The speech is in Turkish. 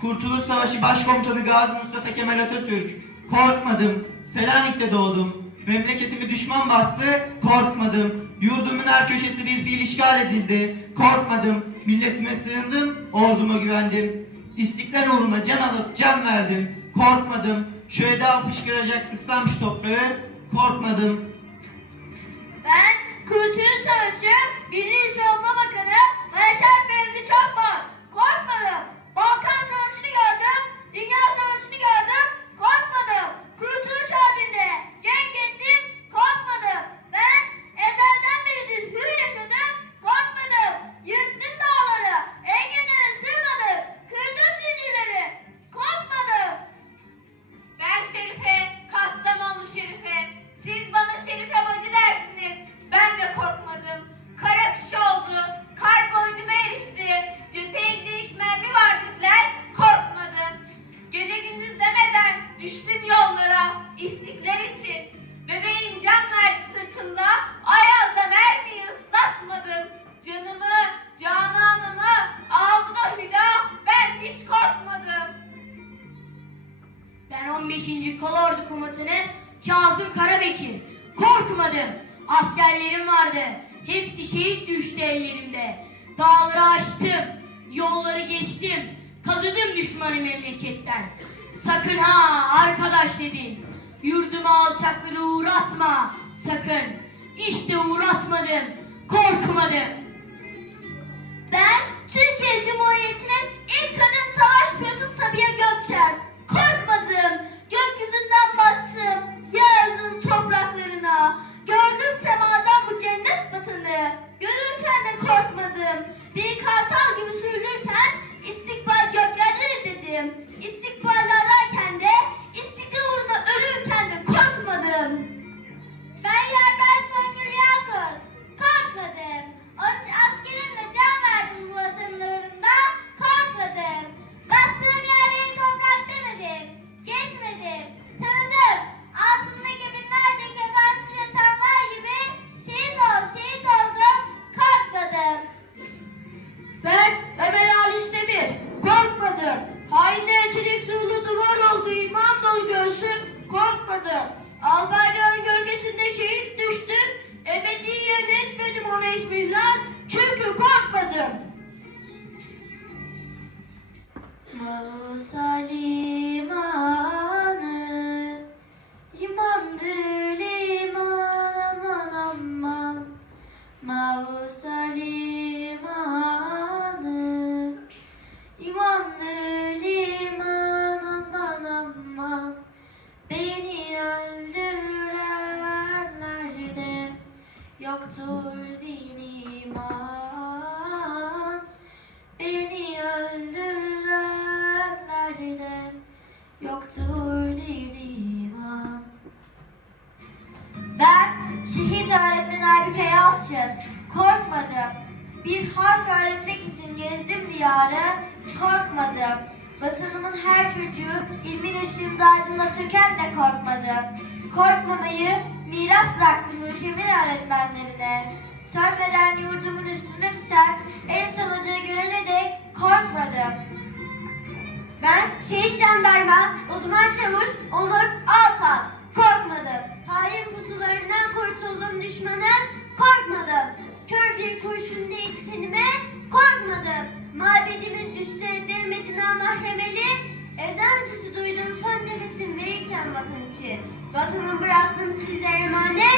Kurtuluş Savaşı Başkomutanı Gazi Mustafa Kemal Atatürk. Korkmadım. Selanik'te doğdum. Memleketimi düşman bastı. Korkmadım. Yurdumun her köşesi bir fiil işgal edildi. Korkmadım. Milletime sığındım. Orduma güvendim. İstiklal uğruna can alıp can verdim. Korkmadım. Şu eda fışkıracak sıksam şu toprağı. Korkmadım. Ben Kurtuluş Savaşı Milli Savunma Bakanı Mareşal Fevzi Çakmak. Korkmadım. Kazım Karabekir. Korkmadım. Askerlerim vardı. Hepsi şehit düştü ellerimde. Dağları aştım. Yolları geçtim. Kazıdım düşmanı memleketten. Sakın ha arkadaş dedim. Yurduma alçakları uğratma. Sakın. İşte uğratmadım. Korkmadım. Etmedim ona ismillah. Çünkü korkmadım. Mausa limanı Limandır liman aman aman Mausa limanı İmandır liman Yoktur din iman Beni öldürenlerde Yoktur din iman ben şehit öğretmen Aybüke Yalçın. Korkmadım. Bir harf öğretmek için gezdim diyarı. Korkmadım. Vatanımın her çocuğu ilmin ışığında aydınlatırken de korkmadım. Korkmamayı miras bıraktım ülkemin öğretmenlerine. Sönmeden yurdumun üstünde tutar, en son hocayı görene dek korkmadım. Ben şehit jandarma, uzman çavuş Onur Alpan. Vatanı bıraktım sizlere emanet.